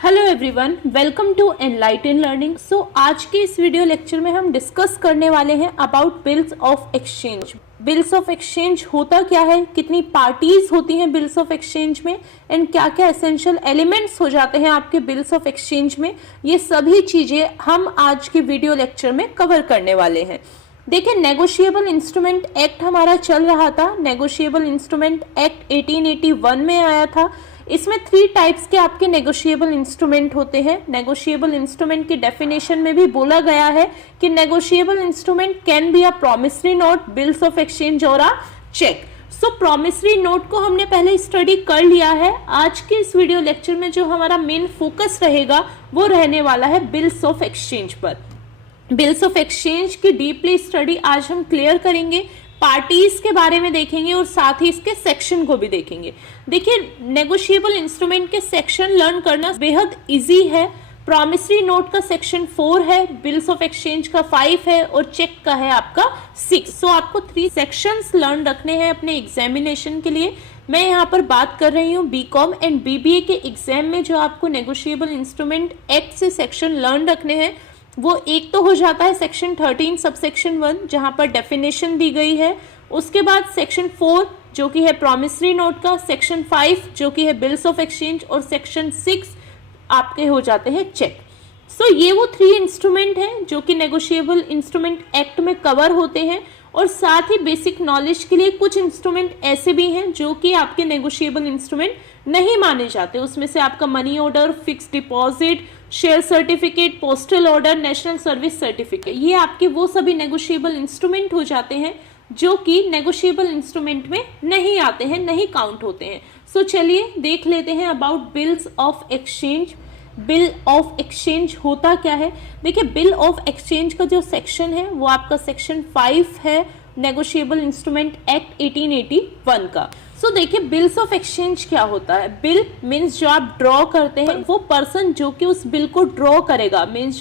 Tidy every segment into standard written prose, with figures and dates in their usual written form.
Hello everyone, welcome to enlighten learning. आज के इस वीडियो लेक्चर में हम डिस्कस करने वाले हैं about bills of exchange. Bills of exchange होता क्या है, कितनी पार्टीज होती हैं बिल्स ऑफ एक्सचेंज में, एंड क्या क्या एसेंशियल एलिमेंट्स हो जाते हैं आपके बिल्स ऑफ एक्सचेंज में, ये सभी चीजें हम आज के वीडियो लेक्चर में कवर करने वाले हैं। देखिए, नेगोशिएबल इंस्ट्रूमेंट एक्ट हमारा चल रहा था। नेगोशिएबल इंस्ट्रूमेंट एक्ट 1881 में आया था। इसमें 3 टाइप्स के आपके नेगोशिएबल इंस्ट्रूमेंट होते हैं। नेगोशिएबल इंस्ट्रूमेंट की डेफिनेशन में भी बोला गया है कि negotiable instrument can be a promissory note, bills of exchange और अ चेक। सो प्रॉमिसरी नोट को हमने पहले स्टडी कर लिया है। आज के इस वीडियो लेक्चर में जो हमारा मेन फोकस रहेगा वो रहने वाला है बिल्स ऑफ एक्सचेंज पर। बिल्स ऑफ एक्सचेंज की डीपली स्टडी आज हम क्लियर करेंगे, पार्टीज के बारे में देखेंगे और साथ ही इसके सेक्शन को भी देखेंगे। देखिए, नेगोशिएबल इंस्ट्रूमेंट के सेक्शन लर्न करना बेहद इजी है। प्रॉमिसरी नोट का सेक्शन 4 है, बिल्स ऑफ एक्सचेंज का 5 है और चेक का है आपका 6। सो आपको 3 सेक्शंस लर्न रखने हैं अपने एग्जामिनेशन के लिए। मैं यहाँ पर बात कर रही हूँ बीकॉम एंड बीबीए के एग्जाम में जो आपको नेगोशिएबल इंस्ट्रूमेंट एक्ट से सेक्शन लर्न रखने हैं वो एक तो हो जाता है सेक्शन 13 सबसेक्शन 1 जहां पर डेफिनेशन दी गई है। उसके बाद सेक्शन 4 जो कि है प्रॉमिसरी नोट का, सेक्शन 5 जो कि है बिल्स ऑफ एक्सचेंज और सेक्शन 6 आपके हो जाते हैं चेक। सो ये वो 3 इंस्ट्रूमेंट हैं जो कि नेगोशिएबल इंस्ट्रूमेंट एक्ट में कवर होते हैं। और साथ ही बेसिक नॉलेज के लिए कुछ इंस्ट्रूमेंट ऐसे भी हैं जो कि आपके नेगोशिएबल इंस्ट्रूमेंट नहीं माने जाते। उसमें से आपका money order, fix deposit, share certificate, postal order, national service certificate, ये आपके वो सभी नेगोशिएबल इंस्ट्रूमेंट हो जाते हैं जो कि नेगोशिएबल इंस्ट्रूमेंट में नहीं आते हैं, नहीं काउंट होते हैं। सो चलिए देख लेते हैं about bills of exchange. Bill of exchange होता क्या है? देखिए, बिल ऑफ एक्सचेंज का जो सेक्शन है वो आपका सेक्शन 5 है नेगोशिएबल इंस्ट्रूमेंट एक्ट 1881 का। सो देखिए, बिल्स ऑफ एक्सचेंज क्या होता है? बिल मीन्स जो आप ड्रॉ करते हैं, वो पर्सन जो कि उस बिल को ड्रॉ करेगा मीन्स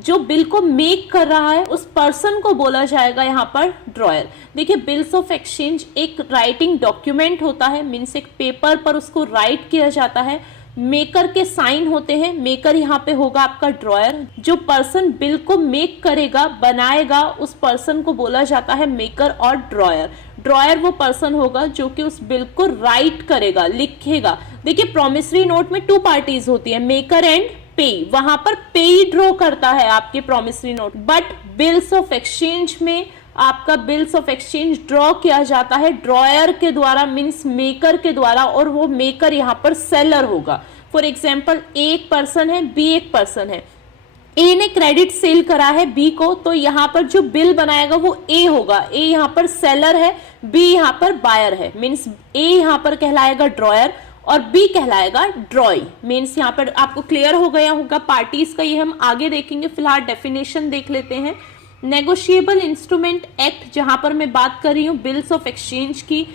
जो बिल को मेक कर रहा है उस पर्सन को बोला जाएगा यहाँ पर ड्रॉयर। देखिए, बिल्स ऑफ एक्सचेंज एक राइटिंग डॉक्यूमेंट होता है, मीन्स एक पेपर पर उसको राइट किया जाता है। मेकर के साइन होते हैं, मेकर यहाँ पे होगा आपका ड्रॉयर। जो पर्सन बिल को मेक करेगा, बनाएगा, उस पर्सन को बोला जाता है मेकर और ड्रॉयर। ड्रॉयर वो पर्सन होगा जो कि उस बिल को राइट करेगा, लिखेगा। देखिए, प्रॉमिसरी नोट में 2 पार्टीज होती है, मेकर एंड पेई। वहां पर पेई ड्रॉ करता है आपके promissory note, but bills of exchange में आपका बिल्स ऑफ एक्सचेंज ड्रॉ किया जाता है ड्रॉयर के द्वारा, मीन्स मेकर के द्वारा, और वो मेकर यहाँ पर सेलर होगा। फॉर एग्जाम्पल, ए एक पर्सन है, बी एक पर्सन है। ए ने क्रेडिट सेल करा है बी को, तो यहाँ पर जो बिल बनाएगा वो ए होगा। ए यहाँ पर सेलर है, बी यहाँ पर बायर है, मीन्स ए यहाँ पर कहलाएगा ड्रॉयर और बी कहलाएगा ड्रॉई। मीन्स यहाँ पर आपको क्लियर हो गया होगा पार्टीज का, ये हम आगे देखेंगे। फिलहाल डेफिनेशन देख लेते हैं। नेगोशिएबल इंस्ट्रूमेंट एक्ट जहां पर मैं बात कर रही हूँ बिल्स ऑफ एक्सचेंज की,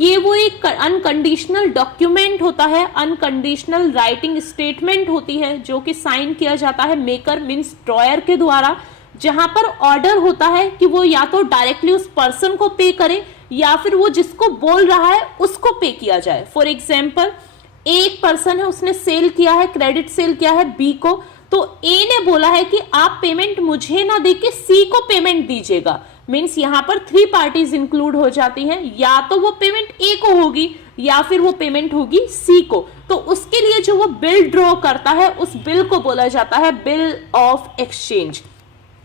ये वो एक अनकंडीशनल डॉक्यूमेंट होता है, अनकंडीशनल राइटिंग स्टेटमेंट होती है जो कि साइन किया जाता है मेकर मीन्स ड्रॉयर के द्वारा, जहां पर ऑर्डर होता है कि वो या तो डायरेक्टली उस पर्सन को पे करे या फिर वो जिसको बोल रहा है उसको पे किया जाए। फॉर एग्जाम्पल, एक पर्सन है, उसने सेल किया है, क्रेडिट सेल किया है बी को, तो ए ने बोला है कि आप पेमेंट मुझे ना देके सी को पेमेंट दीजिएगा। मीन्स यहाँ पर 3 पार्टीज इंक्लूड हो जाती हैं, या तो वो पेमेंट ए को होगी या फिर वो पेमेंट होगी सी को। तो उसके लिए जो वो बिल ड्रॉ करता है उस बिल को बोला जाता है बिल ऑफ एक्सचेंज।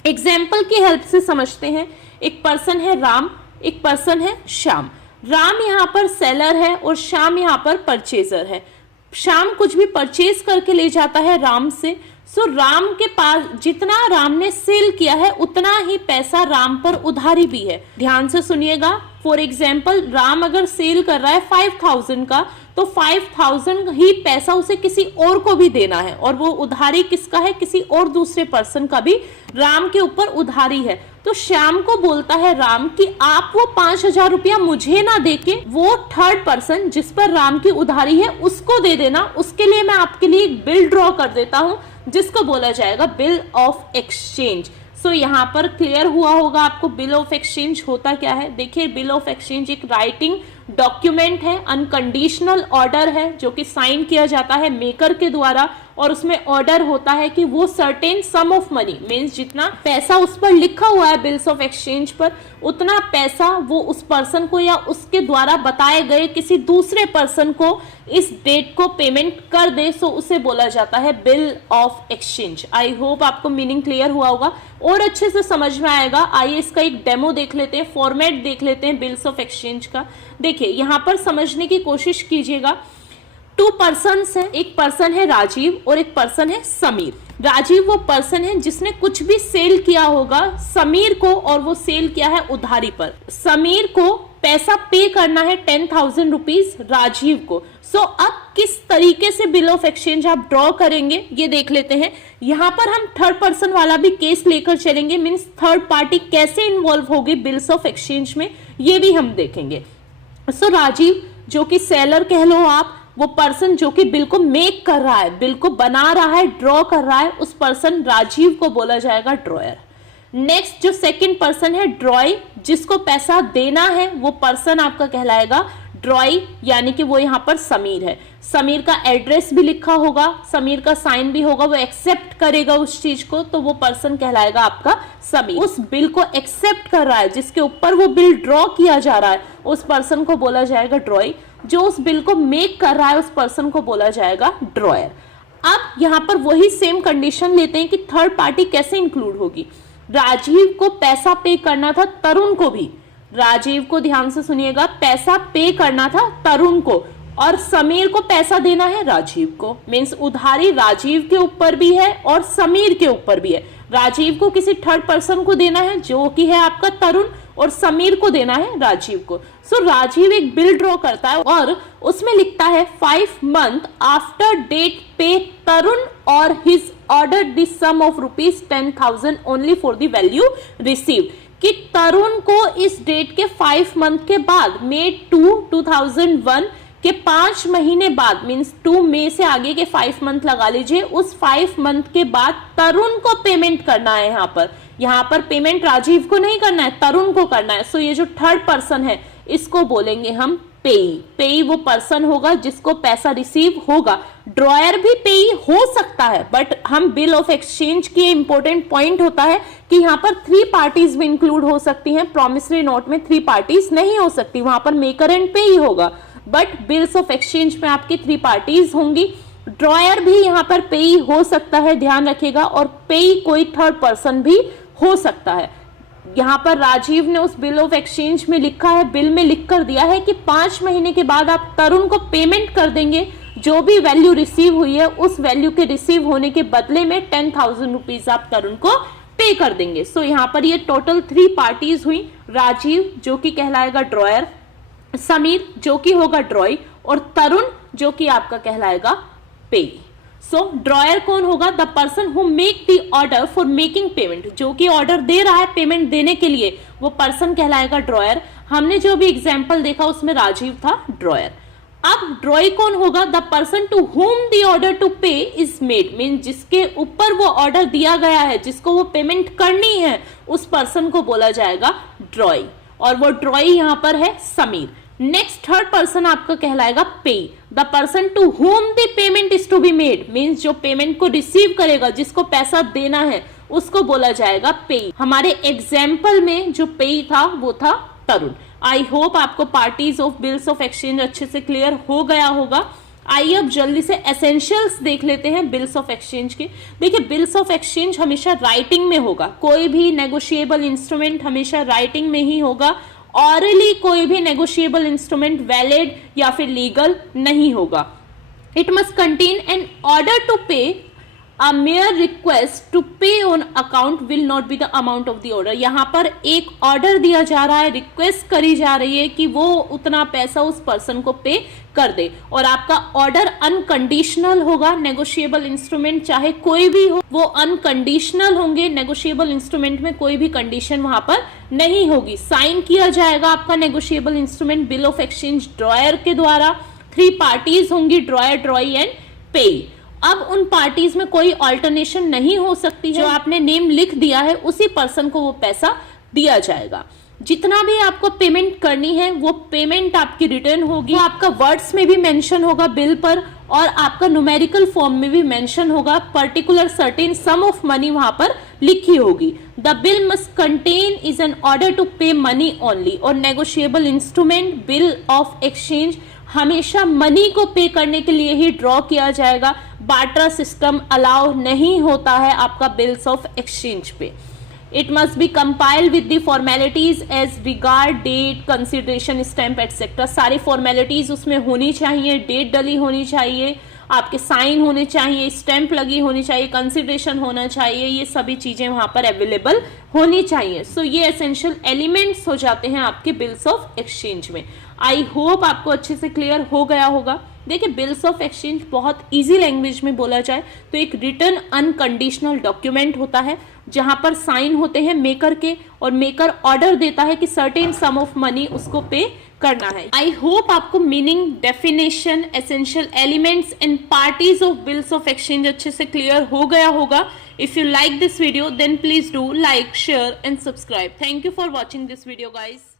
एग्जाम्पल की हेल्प से समझते हैं। एक पर्सन है राम, एक पर्सन है श्याम। राम यहाँ पर सेलर है और श्याम यहाँ पर परचेजर है। श्याम कुछ भी परचेज करके ले जाता है राम से। सो राम के पास जितना राम ने सेल किया है उतना ही पैसा राम पर उधारी भी है। ध्यान से सुनिएगा। फॉर एग्जाम्पल, राम अगर सेल कर रहा है 5000 का, तो 5000 ही पैसा उसे किसी और को भी देना है, और वो उधारी किसका है? किसी और दूसरे पर्सन का भी राम के ऊपर उधारी है। तो श्याम को बोलता है राम कि आप वो 5000 रुपया मुझे ना देके वो थर्ड पर्सन जिस पर राम की उधारी है उसको दे देना। उसके लिए मैं आपके लिए एक बिल ड्रॉ कर देता हूं जिसको बोला जाएगा बिल ऑफ एक्सचेंज। सो यहाँ पर क्लियर हुआ होगा आपको बिल ऑफ एक्सचेंज होता क्या है। देखिए, बिल ऑफ एक्सचेंज एक राइटिंग डॉक्यूमेंट है, अनकंडीशनल ऑर्डर है जो कि साइन किया जाता है मेकर के द्वारा, और उसमें ऑर्डर होता है कि वो certain sum of money means जितना पैसा उस पर लिखा हुआ है बिल्स ऑफ एक्सचेंज पर, उतना पैसा वो उस पर्सन को या उसके द्वारा बताए गए किसी दूसरे पर्सन को इस डेट को पेमेंट कर दे, सो उसे बोला जाता है bill of exchange. I hope आपको मीनिंग क्लियर हुआ होगा और अच्छे से समझ में आएगा। आइए इसका एक डेमो देख लेते हैं, फॉर्मेट देख लेते हैं बिल्स ऑफ एक्सचेंज का। देखिए यहां पर समझने की कोशिश कीजिएगा। 2 पर्सन्स हैं, एक पर्सन है राजीव और एक पर्सन है समीर। राजीव वो पर्सन है जिसने कुछ भी सेल किया होगा समीर को, और वो सेल किया है उधारी पर। समीर को पैसा पे करना है 10,000 रुपीज राजीव को। सो अब किस तरीके से बिल ऑफ एक्सचेंज आप ड्रॉ करेंगे ये देख लेते हैं। यहां पर हम थर्ड पर्सन वाला भी केस लेकर चलेंगे, मीन्स थर्ड पार्टी कैसे इन्वॉल्व होगी बिल्स ऑफ एक्सचेंज में, ये भी हम देखेंगे। सो राजीव जो कि सेलर कह लो आप, वो पर्सन जो कि बिल को मेक कर रहा है, बिल को बना रहा है, ड्रॉ कर रहा है, उस पर्सन राजीव को बोला जाएगा ड्रॉयर। नेक्स्ट जो सेकंड पर्सन है ड्रॉई, जिसको पैसा देना है वो पर्सन आपका कहलाएगा ड्रॉई, यानी कि वो यहाँ पर समीर है। समीर का एड्रेस भी लिखा होगा, समीर का साइन भी होगा, वो एक्सेप्ट करेगा उस चीज को, तो वो पर्सन कहलाएगा आपका समीर। उस बिल को एक्सेप्ट कर रहा है, जिसके ऊपर वो बिल ड्रॉ किया जा रहा है, उस पर्सन को बोला जाएगा ड्रॉई। जो उस बिल को मेक कर रहा है उस पर्सन को बोला जाएगा ड्रॉयर। अब यहाँ पर वही सेम कंडीशन लेते हैं कि थर्ड पार्टी कैसे इंक्लूड होगी। राजीव को पैसा पे करना था तरुण को भी, राजीव को ध्यान से सुनिएगा, पैसा पे करना था तरुण को, और समीर को पैसा देना है राजीव को। मीन्स उधारी राजीव के ऊपर भी है और समीर के ऊपर भी है। राजीव को किसी थर्ड पर्सन को देना है जो कि है आपका तरुण, और समीर को देना है राजीव को। सो राजीव एक बिल ड्रॉ करता है और उसमें लिखता है 5 months after date pay Tarun और his order the sum of rupees 10,000 only for the value received, कि तरुण को इस डेट के 5 months के बाद, May 2, 2001 के 5 महीने बाद, मीन्स 2 मई से आगे के 5 months लगा लीजिए, उस 5 months के बाद तरुण को पेमेंट करना है। यहाँ पर पेमेंट राजीव को नहीं करना है, तरुण को करना है। सो ये जो थर्ड पर्सन है इसको बोलेंगे हम पेई। पेई वो पर्सन होगा जिसको पैसा रिसीव होगा। ड्रॉयर भी पेई हो सकता है, बट हम बिल ऑफ एक्सचेंज की इंपॉर्टेंट पॉइंट होता है कि यहाँ पर 3 पार्टीज भी इंक्लूड हो सकती हैं। प्रॉमिसरी नोट में 3 पार्टीज नहीं हो सकती, वहां पर मेकर एंड पेई होगा, बट बिल्स ऑफ एक्सचेंज में आपकी 3 पार्टीज होंगी। ड्रॉयर भी यहाँ पर पेई हो सकता है, ध्यान रखिएगा, और पेई कोई थर्ड पर्सन भी हो सकता है। यहाँ पर राजीव ने उस बिल ऑफ एक्सचेंज में लिखा है, बिल में लिख कर दिया है कि 5 महीने के बाद आप तरुण को पेमेंट कर देंगे, जो भी वैल्यू रिसीव हुई है उस वैल्यू के रिसीव होने के बदले में 10,000 रुपीज आप तरुण को पे कर देंगे। सो यहाँ पर ये टोटल 3 पार्टीज हुई। राजीव जो कि कहलाएगा ड्रॉयर, समीर जो कि होगा ड्रॉई, और तरुण जो कि आपका कहलाएगा पेई। सो ड्रॉयर कौन होगा? The person who make the order for making payment, जो कि ऑर्डर दे रहा है पेमेंट देने के लिए, वो पर्सन कहलाएगा ड्रॉयर। हमने जो भी एग्जांपल देखा उसमें राजीव था ड्रॉयर। अब ड्रॉई कौन होगा? The person to whom the order to pay is made, mean जिसके ऊपर वो ऑर्डर दिया गया है, जिसको वो पेमेंट करनी है, उस पर्सन को बोला जाएगा ड्रॉई, और वो ड्रॉई यहां पर है समीर। नेक्स्ट थर्ड पर्सन आपका कहलाएगा payee. The person to whom the payment is to be made, means जो पेमेंट को रिसीव करेगा, जिसको पैसा देना है, उसको बोला जाएगा पेई। हमारे एग्जाम्पल में जो पेई था वो था तरुण। आई होप आपको parties of bills of exchange अच्छे से क्लियर हो गया होगा। आइए अब जल्दी से एसेंशियल्स देख लेते हैं बिल्स ऑफ एक्सचेंज के। देखिए बिल्स ऑफ एक्सचेंज हमेशा राइटिंग में होगा, कोई भी नेगोशिएबल इंस्ट्रूमेंट हमेशा राइटिंग में ही होगा। ऑरली कोई भी नेगोशिएबल इंस्ट्रूमेंट वैलिड या फिर लीगल नहीं होगा। It must contain an order to pay, a mere request to pay on account will not be the amount of the order. यहाँ पर एक ऑर्डर दिया जा रहा है, रिक्वेस्ट करी जा रही है कि वो उतना पैसा उस पर्सन को पे कर दे, और आपका ऑर्डर अनकंडीशनल होगा। नेगोशिएबल इंस्ट्रूमेंट चाहे कोई भी हो वो अनकंडीशनल होंगे। नेगोशिएबल इंस्ट्रूमेंट में कोई भी कंडीशन वहां पर नहीं होगी। साइन किया जाएगा आपका negotiable instrument bill of exchange dryer के द्वारा। 3 पार्टीज होंगी, ड्रॉयर, ड्रॉई एंड पेई। अब उन पार्टीज में कोई ऑल्टरनेशन नहीं हो सकती है। जो आपने नेम लिख दिया है उसी पर्सन को वो पैसा दिया जाएगा। जितना भी आपको पेमेंट करनी है वो पेमेंट आपकी रिटर्न होगी, वो आपका वर्ड्स में भी मेंशन होगा बिल पर, और आपका न्यूमेरिकल फॉर्म में भी मेंशन होगा, particular certain sum of money वहां पर लिखी होगी। The bill must contain is an order to pay money only, और negotiable instrument bill of exchange हमेशा मनी को पे करने के लिए ही ड्रॉ किया जाएगा। बार्टर सिस्टम अलाउ नहीं होता है आपका बिल्स ऑफ एक्सचेंज पे। It must be compiled with the formalities as regard date, consideration, stamp, etc. सारी formalities उसमें होनी चाहिए, डेट डली होनी चाहिए, आपके साइन होने चाहिए, स्टैंप लगी होनी चाहिए, कंसिडरेशन होना चाहिए, ये सभी चीजें वहां पर अवेलेबल होनी चाहिए। सो ये एसेंशियल एलिमेंट्स हो जाते हैं आपके बिल्स ऑफ एक्सचेंज में। आई होप आपको अच्छे से क्लियर हो गया होगा। देखिए, बिल्स ऑफ एक्सचेंज बहुत इजी लैंग्वेज में बोला जाए तो एक रिटन अनकंडीशनल डॉक्यूमेंट होता है जहां पर साइन होते हैं मेकर के, और मेकर ऑर्डर देता है कि सर्टेन सम ऑफ मनी उसको पे करना है। आई होप आपको meaning, definition, essential elements and parties of bills of exchange अच्छे से क्लियर हो गया होगा। If you like this video then please do like, share and subscribe. Thank you for watching this video guys.